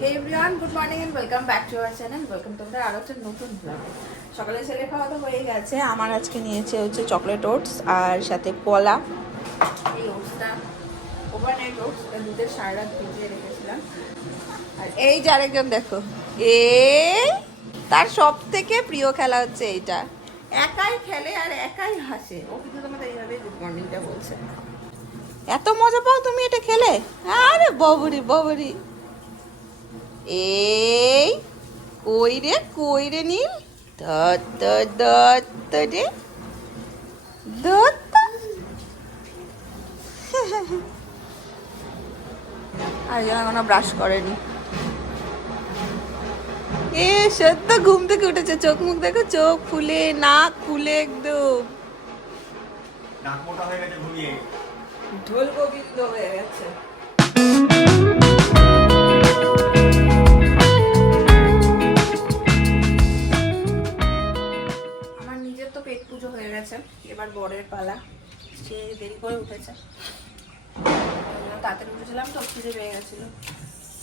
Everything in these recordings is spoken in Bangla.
Hey everyone, good morning and welcome back to our channel. Welcome to our আরো একটা নতুন vlog. সকালে ছেলে খাওয়া তো হয়ে গেছে। আমার আজকে নিয়েছে হচ্ছে চকলেট ওটস আর সাথে কলা। এই ওটসটা ওভারনাইট ওটস, এটা দুধের সারা রাত ভিজিয়ে রেখেছিলাম। আর এই যে আরেকজন দেখো, তার সব থেকে প্রিয় খেলা হচ্ছে এইটা। একাই খেলে আর একাই হাসে। ও কিন্তু তোমাদের এইভাবে গুড মর্নিংটা বলছে। এত মজা পাও তুমি এটা খেলে? আরে বাবুরি বাবুরি। এই কই রে নীল, রে আর এখনো ব্রাশ করেনি। সত্য ঘুম থেকে উঠেছে, চোখ মুখ দেখো, চোখ ফুলে নাক ফুলে একদম ঢোল গোবিন্দ হয়ে গেছে। পেট পুজো হয়ে গেছে, এবার বরের পালা। সে দেরি করে উঠেছে, তাড়াতাড়ি উঠেছিলাম তো, খিদে পেয়ে গেছিল।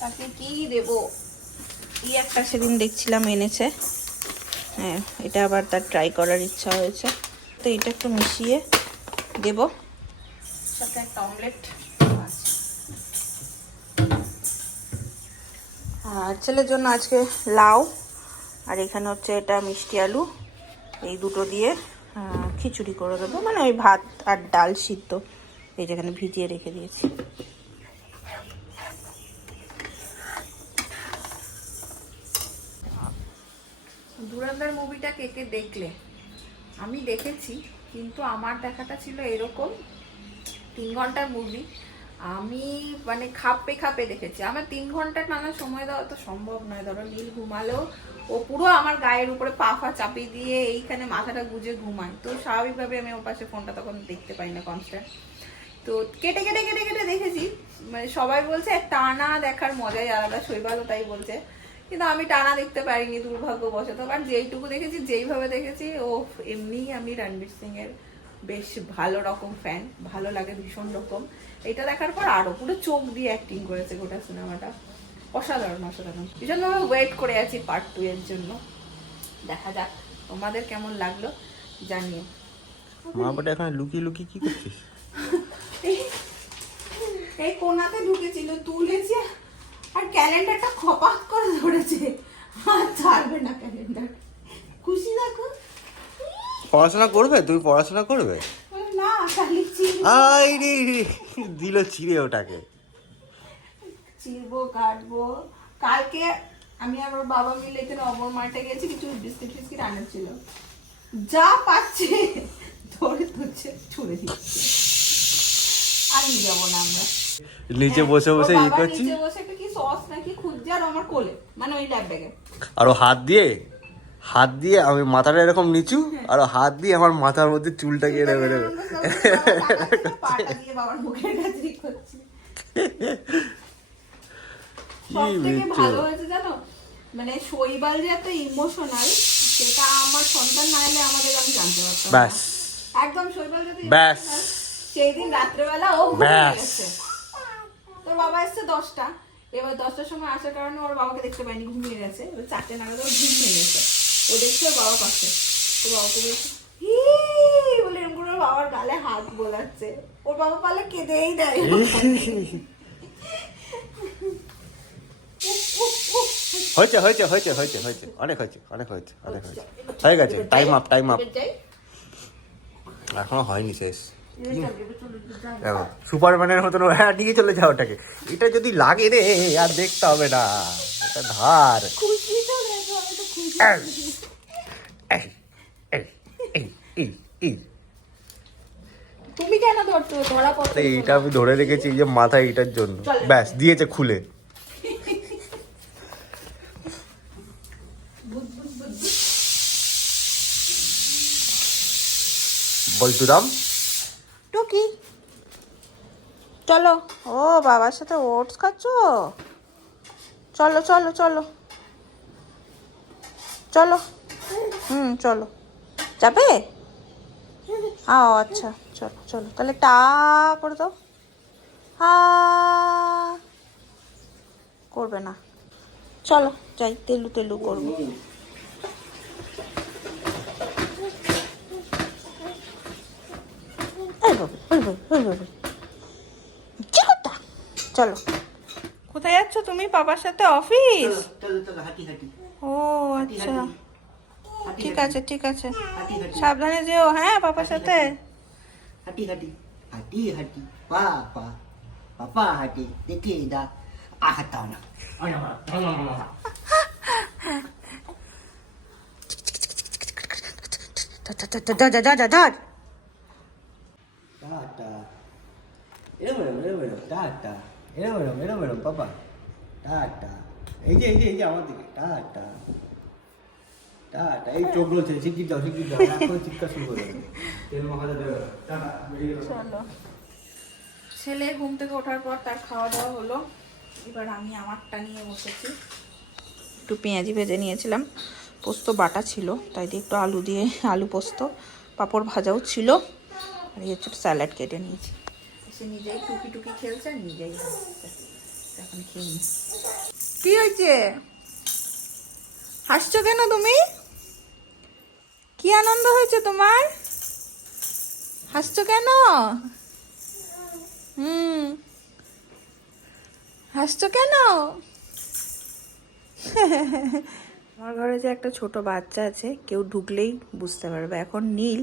তাকে কি দেব? এই একটা সেদিন দেখছিলাম এনেছে, হ্যাঁ এটা আবার তার ট্রাই করার ইচ্ছা হয়েছে, তো এটা একটু মিশিয়ে দেব, সাথে একটা অমলেট। আর ছেলের জন্য আজকে লাউ, আর এখানে হচ্ছে এটা মিষ্টি আলু, এই দুটো দিয়ে খিচুড়ি করে দেবো, মানে ওই ভাত আর ডাল সিদ্ধ এই যেখানে ভিজিয়ে রেখে দিয়েছি। ধুরন্ধর মুভিটা কে কে দেখলে? আমি দেখেছি, কিন্তু আমার দেখাটা ছিল এরকম 3 ঘন্টার মুভি। আমি মানে খাপে দেখেছি। আমার 3 ঘন্টা টানা সময় দেওয়া তো সম্ভব নয়। ধরো নীল ঘুমালেও ও পুরো আমার গায়ের উপরে পা চাপিয়ে দিয়ে এইখানে মাথাটা গুজে ঘুমায়, তো স্বাভাবিকভাবে আমি ওর পাশে ফোনটা তখন দেখতে পাই না কনস্ট্যান্ট। তো কেটে দেখেছি। মানে সবাই বলছে টানা দেখার মজাই আলাদা, শৈবালও তাই বলছে, কিন্তু আমি টানা দেখতে পারিনি দুর্ভাগ্যবশত। বাট যেইটুকু দেখেছি, যেইভাবে দেখেছি, ও এমনিই আমি রণবীর সিং এর বেশ ভালো রকম ফ্যান, ভালো লাগে ভীষণ রকম। এটা দেখার পর আরো পুরো চোখ দিয়ে অ্যাক্টিং করেছে গোটা সিনেমাটা, অসাধারণ। ভীষণ ভাবে ওয়েট করে আছি পার্ট 2 এর জন্য। দেখা যাক তোমাদের কেমন লাগলো জানিও। মা বটে এখন লুকি কি করছিস? এই কোনাতে ঢুকেছিল, তুলেছে আর ক্যালেন্ডারটা খপাক করে ধরেছে, আর ছাড়বে না ক্যালেন্ডার। খুশি দেখো। পড়াশোনা করবে? তুমি পড়াশোনা করবে না? খালি দিল চিড়ে ওটাকে। চিরবো কাটবো। কালকে আমি আর ওর বাবা মিলে এখানে অমর মাঠে গেছি, কিছু বিস্কিট আনাচ্ছিল, যা পাচ্ছে ধরে তুলছে ছুড়ে দিচ্ছে। আর নিয়ে যাবো না আমরা। নিচে বসে ই করছি, নিচে বসে কি সস নাকি খুঁজছে, আর আমার কোলে, মানে ওই ল্যাব ব্যাগে। আর হাত দিয়ে আমি মাথাটা এরকম নিচু, আর হাত দিয়ে আমার মাথার মধ্যে চুলটাকে এরকম পাটা দিয়ে বাবার মুখের কাছে করছে। সবথেকে ভালো হয়েছে জানো, মানে শৈবাল যে এত ইমোশনাল, সেটা আমার সন্তান না এলে আমাদের আমি জানতে পারতাম না। একদম শৈবাল যদি সেই দিন রাত্রেবেলা ও ঘুমিয়ে গেছে, তোর বাবা এসছে 10টা, এবার 10টার সময় আসার কারণে ওর বাবাকে দেখতে পাইনি, ঘুমিয়ে গেছে। এবার 4টে নাগাদ ওর ঘুমিয়ে গেছে, ও দেখছে ওর বাবা পাচ্ছে, ওর বাবাকে বলছে বলে এরকম করে ওর বাবার গালে হাত বোলাচ্ছে। ওর বাবা পারলে কেঁদেই দেয়। হয়েছে অনেক হয়েছে হয়ে গেছে। টাইম আপ এখনো হয়নি শেষ। সুপারম্যানের মতন নিয়ে চলে যাও ওটাকে। এটা যদি লাগে রে আর দেখতে হবে না, এটা ধার। তুমি কেন ধরছো? ধরা পড়ছে। এইটা আমি ধরে রেখেছি যে মাথায় এটার জন্য, ব্যাস দিয়েছে খুলে। বলতুরাম টুকি চলো। ও বাবার সাথে ওটস খাচ্ছ? চলো চলো যাবে? আচ্ছা চলো তাহলে টা করে দাও। করবে না, চলো যাই, তেলু তেলু করবো। চলো, কোথায় যাচ্ছ তুমি? পাপার সাথে অফিস? ও আচ্ছা, ঠিক আছে ঠিক আছে, সাবধানে যেও হ্যাঁ পাপার সাথে। হাঁটি হাঁটি হাঁটি হাঁটি পাপা পাপা হাঁটি দেখে দা আহাতা না টাটা এরম টাটা এরম পাপা টাটা এই যে আমার দিকে টাটা টাটা এই চোখ রয়েছে শিগগির যাও এখন চিৎকার শুরু করে দেবে তেল মাখাতে দেবে টাটা বেরিয়ে গেলো। চলো, ছেলে ঘুম থেকে ওঠার পর তার খাওয়া দাওয়া হলো, এবার আমি আমারটা নিয়ে বসেছি। একটু পেঁয়াজি ভেজে নিয়েছিলাম, পোস্ত বাটা ছিল তাই দিয়ে একটু আলু দিয়ে আলু পোস্ত, পাঁপড় ভাজাও ছিল, আর এই হচ্ছে স্যালাড কেটে নিয়েছি। সে নিজেই টুকি টুকি খেলছে, নিজেই হাসছে। এখন খেয়ে নি। কি হয়েছে, হাসছো কেন তুমি? কি আনন্দ হয়েছে তোমার, হাসছো কেন? হাসছো কেন? আমার ঘরে যে একটা ছোট বাচ্চা আছে, কেউ ঢুকলেই বুঝতে পারবে। এখন নীল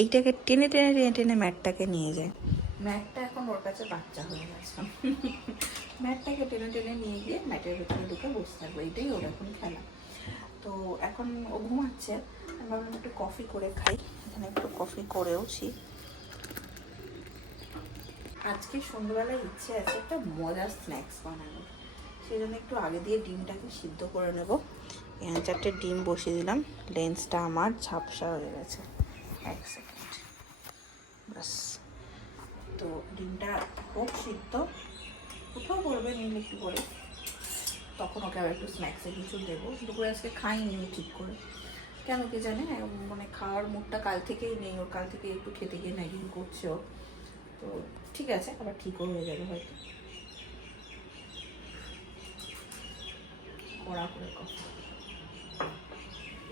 এইটাকে টেনে টেনে টেনে টেনে ম্যাটটাকে নিয়ে যায়। ম্যাটটা এখন ওর কাছে বাচ্চা হয়ে গেছে। ম্যাটটাকে টেনে টেনে নিয়ে গিয়ে ম্যাটের ভেতরে ঢুকে বসে থাকবে, এটাই ওর এখন খেলা। তো এখন ও ঘুমাচ্ছে, আমি ভাবলাম একটু কফি করে খাই, এখানে একটু কফি করেওছি। আজকে সন্ধ্যাবেলায় ইচ্ছে আছে একটা মজার স্ন্যাক্স বানানোর, সেই জন্য একটু আগে দিয়ে ডিমটাকে সিদ্ধ করে নেব। এখানে 4টে ডিম বসিয়ে দিলাম, লেন্সটা আমার ঝাপসা হয়ে গেছে, 1 সেকেন্ড ব্যাস। তো ডিমটা হোক সিদ্ধ, কোথাও করবে নিলে একটু করে, তখন ওকে আবার একটু স্ন্যাক্সে কিছু দেবো। দুপুরে আজকে খাইনি ঠিক করে, কেন কে জানে, মানে খাওয়ার মুডটা কাল থেকেই নেই ওর, কাল থেকে একটু খেতে গিয়ে নাইডিং করছে ও। তো ঠিক আছে, আবার ঠিকও হয়ে যাবে হয়তো।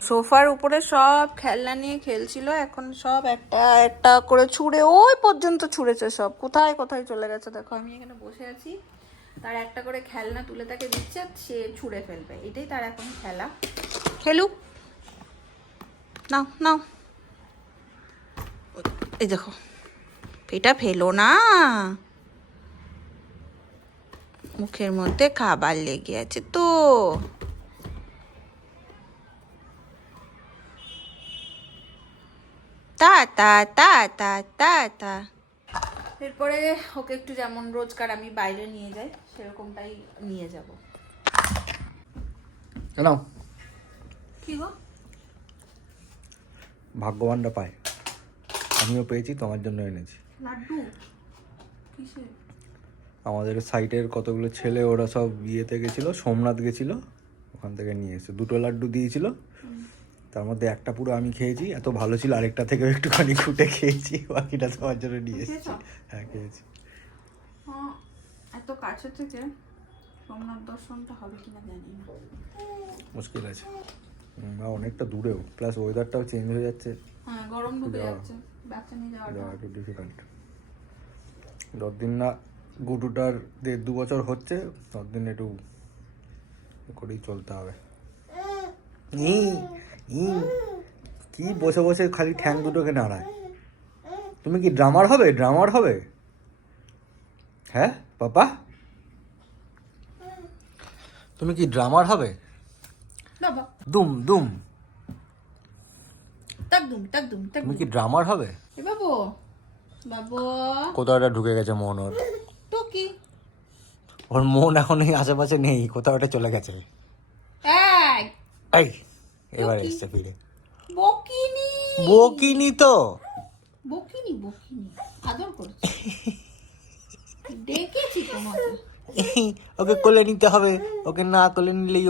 সোফার উপরে সব খেলনা নিয়ে খেলছিল, এখন সব একটা একটা করে ছুঁড়ে ওই পর্যন্ত ছুঁড়েছে, সব কোথায় কোথায় চলে গেছে। দেখো আমি এখানে বসে আছি, তার একটা করে খেলনা তুলে তাকে দিচ্ছে, সে ছুঁড়ে ফেলবে, এটাই তার এখন খেলা। খেলুক, নাও নাও, এই দেখো এটা ফেলো না, মুখের মধ্যে খাবার লেগে আছে তো। তা তা তা তা তা তা। এরপরে ওকে একটু যেমন রোজকার আমি বাইরে নিয়ে যাই সেরকমটাই নিয়ে যাব। কেন কি গো, ভাগ্যবানটা পায়, আমিও পেয়েছি, তোমার জন্য এনেছি লাড্ডু। কিসের? আমাদের সাইটের কতগুলো ছেলে ওরা সব বিয়েতে গেছিলো, সোমনাথ গেছিলো, ওখান থেকে নিয়ে এসে 2টো লাড্ডু দিয়েছিল, তার মধ্যে একটা পুরো আমি খেয়েছি, এত ভালো ছিল, আরেকটা থেকে একটুখানি খুঁটে খেয়েছি, বাকিটা তোমার জন্য নিয়ে এসেছি। হ্যাঁ খেয়েছি। এত কাছে থেকে সোমনাথ দর্শনটা হবে কিনা জানি না, মুশকিল আছে, অনেকটা দূরেও, প্লাস ওয়েদারটাও চেঞ্জ হয়ে যাচ্ছে, হ্যাঁ গরম ঢুকে যাচ্ছে, বাচ্চা নিয়ে যাওয়াটা একটু ডিফিকাল্ট। যতদিন না গুটুটার 1.5-2 বছর হচ্ছে ততদিন একটু করেই চলতে হবে। কি বসে বসে খালি ঠ্যাং দুটোকে নাড়ায়, তুমি কি ড্রামার হবে, ড্রামার হবে? হ্যাঁ পাপা, তুমি কি ড্রামার হবে? বাবা দুম দুম, তাকদুম তাকদুম তুমি তাকদুম। কি ড্রামার হবে? এ বাবু বাবু, কোথাও একটা ঢুকে গেছে মন ওর, তো কি ওর মন এখন এই আশেপাশে নেই, কোথাও একটা চলে গেছে। এই এই এবার এসছে ফিরে। বকিনি বকিনি তো, বকিনি বকিনি, আদর করছি, ডেকেছি তোমাকে। ওকে কোলে নিতে হবে, ওকে না কোলে নিলেই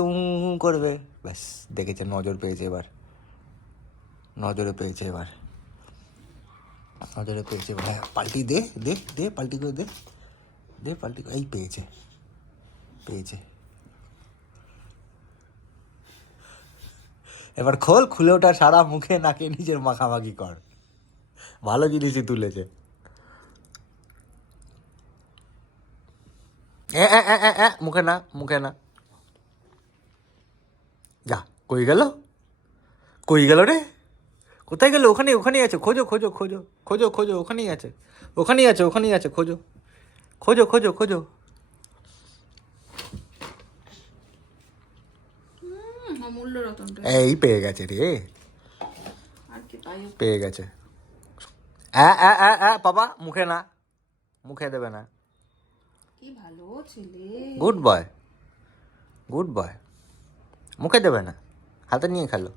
করবে, ব্যাস দেখেছে, নজর পেয়েছে এবার, নজরে পেয়েছে এবার, নজরে পেয়েছে এবার। হ্যাঁ পাল্টি দে দে দে, পাল্টি করে দে দে, পাল্টি, এই পেয়েছে পেয়েছে এবার খোল, খুলে ওটা সারা মুখে নাকে নিজের মাখামাখি কর। ভালো জিনিসই তুলেছে। মুখে না, মুখে না। যা, কই গেল, কই গেল রে, কোথায় গেল? ওখানে, ওখানেই আছে, খোঁজো খোঁজো খোঁজো খোঁজো খোঁজো, ওখানেই আছে, ওখানেই আছে, ওখানেই আছে, খোঁজো খোঁজো খোঁজো খোঁজো। অমূল্য রতনটা এই পেয়ে গেছে রে, আর কি পাই। পেয়ে গেছে। বাবা মুখে না, মুখে দেবে না। কি ভালো ছেলে। Good boy, good boy. মুখে দেবে না, হাতে নিয়ে খেলো।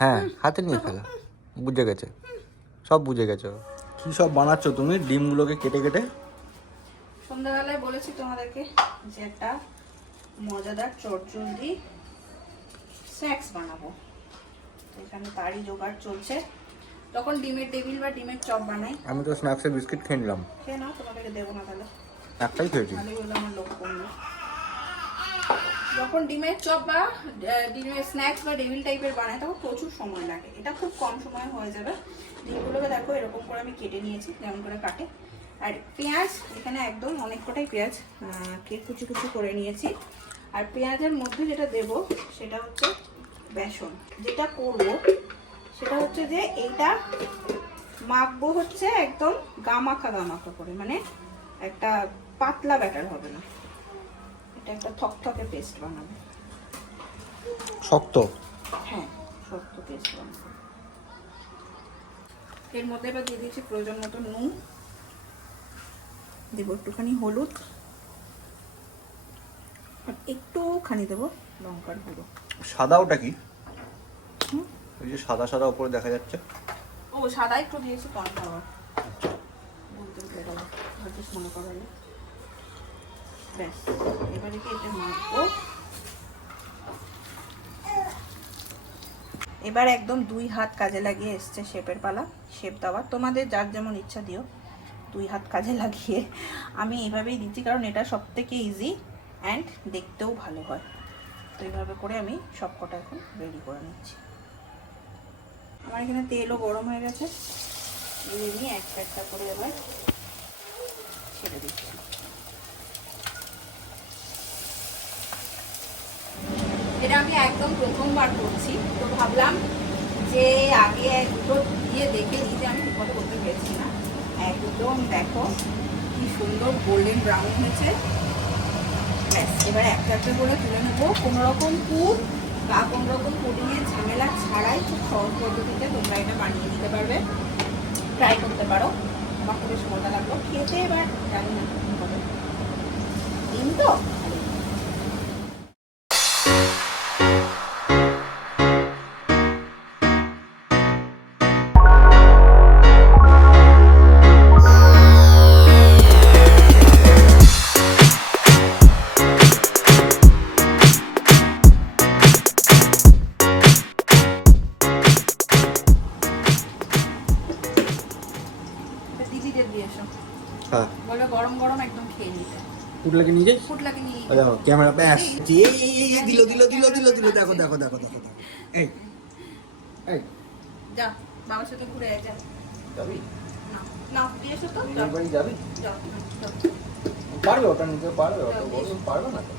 হ্যাঁ, হাতে নিয়ে খেলো। বুঝে গেছে, সব বুঝে গেছে। কি সব বানাচ্ছো তুমি ডিমগুলোকে কেটে কেটে? সন্ধ্যাবেলায় বলেছি তোমাদেরকে যে একটা মজাদার চটজলদি স্ন্যাক্স বানাবো, তো এখানে তারই জোগাড় চলছে। তখন ডিমের টেবিল বা ডিমের চপ বানাই। আমি তো স্ন্যাক্সের বিস্কিট খেয়ে নিলাম। খেয়ে নাও, তোমাদেরকে দেবো না তাহলে। একটাই খেয়েছি। ভালোই হলো, আমার লোক কমলো। যখন ডিমের চপ বা ডিমের স্ন্যাক্স বা টেবিল টাইপের বানায় তখন প্রচুর সময় লাগে, এটা খুব কম সময় হয়ে যাবে। ডিমগুলোকে দেখো এরকম করে আমি কেটে নিয়েছি, যেমন করে কাটে। আর পেঁয়াজ এখানে একদম অনেক কটাই পেঁয়াজ কুচি কুচি করে নিয়েছি। আর পেঁয়াজের মধ্যে যেটা দেব সেটা হচ্ছে বেসন। যেটা করব সেটা হচ্ছে যে এইটা মাখবো হচ্ছে একদম গামাখা গামাখা করে, মানে একটা পাতলা ব্যাটার হবে না, এটা একটা থকথকে পেস্ট বানাবো। শক্ত? হ্যাঁ, শক্ত পেস্ট বানাবো। এর মধ্যে এবার দিয়ে দিয়েছি প্রয়োজন মতো নুন, দেবো একটুখানি হলুদ, আর একটুখানি দেবো লঙ্কার গুঁড়ো। সাদা ওটা কি? ওই যে সাদা সাদা উপরে দেখা যাচ্ছে। ও সাদা একটু দিয়েছি কর্নফ্লাওয়ার, বলতে বেরোবো হয়তো মনে করালো। ব্যাস, এবারে কি এটা মাখবো। এবার একদম 2 হাত কাজে লাগিয়ে এসছে শেপের পালা, শেপ দেওয়া। তোমাদের যার যেমন ইচ্ছা দিও, 2 হাত কাজে লাগিয়ে আমি এইভাবেই দিচ্ছি, কারণ এটা সব থেকে ইজি অ্যান্ড দেখতেও ভালো হয়। তো এইভাবে করে আমি সব কটা এখন রেডি করে নিচ্ছি। আমার এখানে তেলও গরম হয়ে গেছে, এই নিয়ে একটা একটা করে এবার ছেড়ে দিচ্ছি। এটা আমি একদম প্রথমবার করছি, তো ভাবলাম যে আগে দুটো দিয়ে দেখে নিই, যে আমি ঠিক মতো করতে পেরেছি না। একদম দেখো কি সুন্দর গোল্ডেন ব্রাউন হয়েছে। ব্যাস, এবার একটা একটা করে তুলে নেবো। কোনোরকম পুর বা কোনোরকম পুডিংয়ের ঝামেলা ছাড়াই খুব সহজ পদ্ধতিতে তোমরা এটা বানিয়ে নিতে পারবে, ট্রাই করতে পারো। আমার খুব বেশ মজা লাগলো খেতে। এবার জানি না হবে ডিম তো। দিদিদের দিয়ে এসো, হ্যাঁ, বলে গরম গরম একদম খেয়ে নিতে। পুটলাকে নিয়ে যাই। ফুটলাকে নিয়ে দেখো ক্যামেরা ব্যাস দিল দিল দিল দিল দিল। দেখো দেখো দেখো দেখো। এই এই যা, বাবার সাথে ঘুরে আয়, যা। যাবি? না না, দিয়ে এসো তো। মিনির বাড়ি যাবি? যাও, যাও। পারবে ওটা নিতে পারবে? অত বড় পারবে না তো।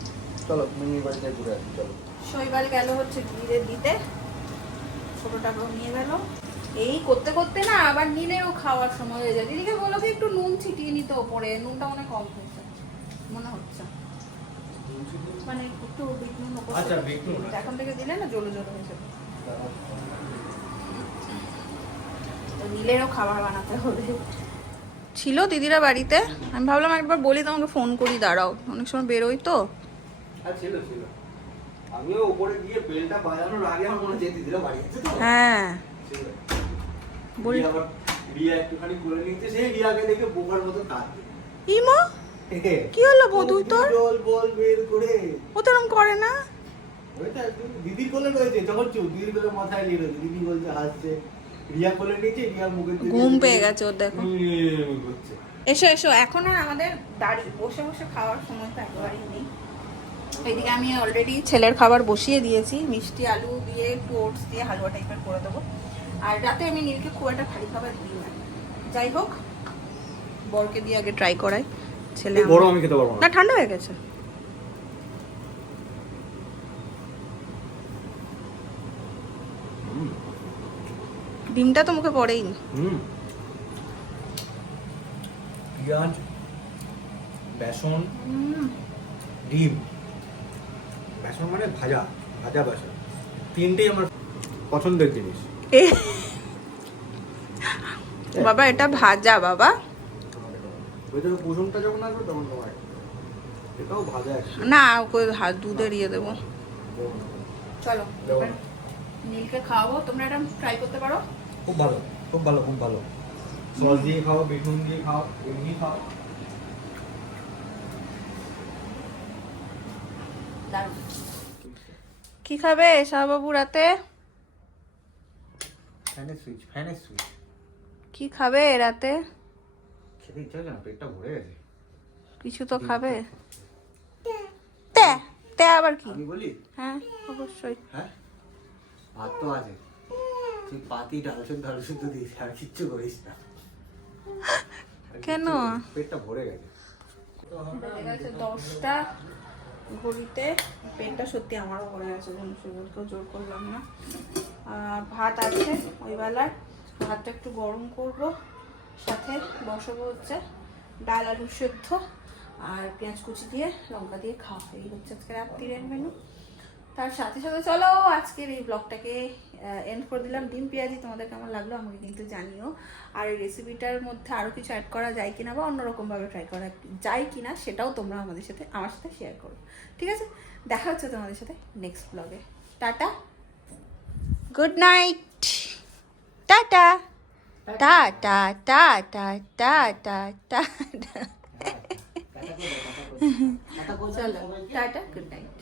চলো মিনির বাড়িতে ঘুরে আসি। চলো। শৈবাল গেল হচ্ছে দিদিদের দিতে, ছোটটাকেও নিয়ে গেল। এই করতে করতে না আবার নীলেরও খাওয়ার সময় হয়ে যায়। দিদিকে বলো কি একটু নুন ছিটিয়ে নিতে ওপরে, নুনটা মনে কম হয়েছে মনে হচ্ছে, মানে একটু বিট নুন ওপর। আচ্ছা, বিট নুন। এখন থেকে দিলে না জলো জলো হয়ে যাবে। তো নীলেরও খাবার বানাতে হবে। ছিল দিদিরা বাড়িতে, আমি ভাবলাম একবার বলি তোমাকে ফোন করি, দাঁড়াও, অনেক সময় বেরোই তো। হ্যাঁ ছিল ছিল। আমিও উপরে গিয়ে বেলটা বাজানোর আগে আমার মনে হচ্ছে দিদিরা বাড়ি আছে তো। হ্যাঁ বলি আবার রিয়া একটুখানি করে নিতে, সেই রিয়াকে দেখে বোকার মতো কাঁদছে। ইমা কি হলো বধু তোর? বল বল বের করে। ও তো এরকম করে না। ওইটা দিদির কোলে রয়েছে, তখন চুপ, দিদির কোলে মাথায় নিয়ে রয়েছে, দিদি বলছে হাসছে। রিয়া কোলে নিয়েছে, রিয়ার মুখে ঘুম পেয়ে গেছে ওর, দেখো। করছে। এসো এসো, এখন আর আমাদের দাঁড়িয়ে বসে বসে খাওয়ার সময় তো একেবারেই নেই। এইদিকে আমি অলরেডি ছেলের খাবার বসিয়ে দিয়েছি, মিষ্টি আলু দিয়ে একটু ওটস দিয়ে হালুয়া টাইপের করে দেবো। আর রাতে আমি নীলকে খুব একটা ভারী খাবার দিই না। যাই হোক, বরকে দিয়ে আগে ট্রাই করাই। ছেলে বড় আমি খেতে পারবো না, ঠান্ডা হয়ে গেছে। ডিমটা তো মুখে পড়েই নি। পেঁয়াজ, বেসন, ডিম, বেসন মানে ভাজা ভাজা বেসন, তিনটেই আমার পছন্দের জিনিস। বাবা এটা ভাজা বাবা, ভেতরে কুসুমটা যখন আসবে তখন তোমার এটাও ভাজা একটা। না ওকে দুধে দিয়ে দেবো। চলো দেবো। নীলকে খাওয়াবো, তোমরা এটা ট্রাই করতে পারো। খুব ভালো, খুব ভালো, খুব ভালো। সস দিয়ে খাও, বেগুন দিয়ে খাও, এমনি খাও। দারুণ। কি খাবে শাহবাবু রাতে? ফ্যানের সুইচ, ফ্যানের সুইচ। কি খাবে রাতে? খেতে ইচ্ছা হচ্ছে না, পেটটা ভরে গেছে। কিছু তো খাবে। তে তে আবার কি? আমি বলি? হ্যাঁ অবশ্যই। হ্যাঁ, ভাত তো আছে, তুই পাতি ডাল সেদ্ধ দিস, আর কিচ্ছু করিস না। কেন? পেটটা ভরে গেছে। বেজে গেছে 10টা ঘড়িতে। পেটটা সত্যি আমারও ভরে গেছে, সেগুলোকেও জোর করলাম না। ভাত আছে ওই বেলার, ভাতটা একটু গরম করব, সাথে বসাবো হচ্ছে ডাল আলু সেদ্ধ আর পেঁয়াজ কুচি দিয়ে লঙ্কা দিয়ে খাওয়া। এই হচ্ছে আজকে রাত্রিরের মেনু। তার সাথে সাথে চলো আজকের এই ব্লগটাকে এন্ড করে দিলাম। ডিম পেঁয়াজি তোমাদের কেমন লাগলো আমাকে কিন্তু জানিও। আর এই রেসিপিটার মধ্যে আরও কিছু অ্যাড করা যায় কিনা বা অন্যরকমভাবে ট্রাই করা যায় কিনা সেটাও তোমরা আমার সাথে শেয়ার করো। ঠিক আছে, দেখা হচ্ছে তোমাদের সাথে নেক্সট ব্লগে। Tata, good night, tata tata tata tata tata. চলো টাটা, গুড নাইট।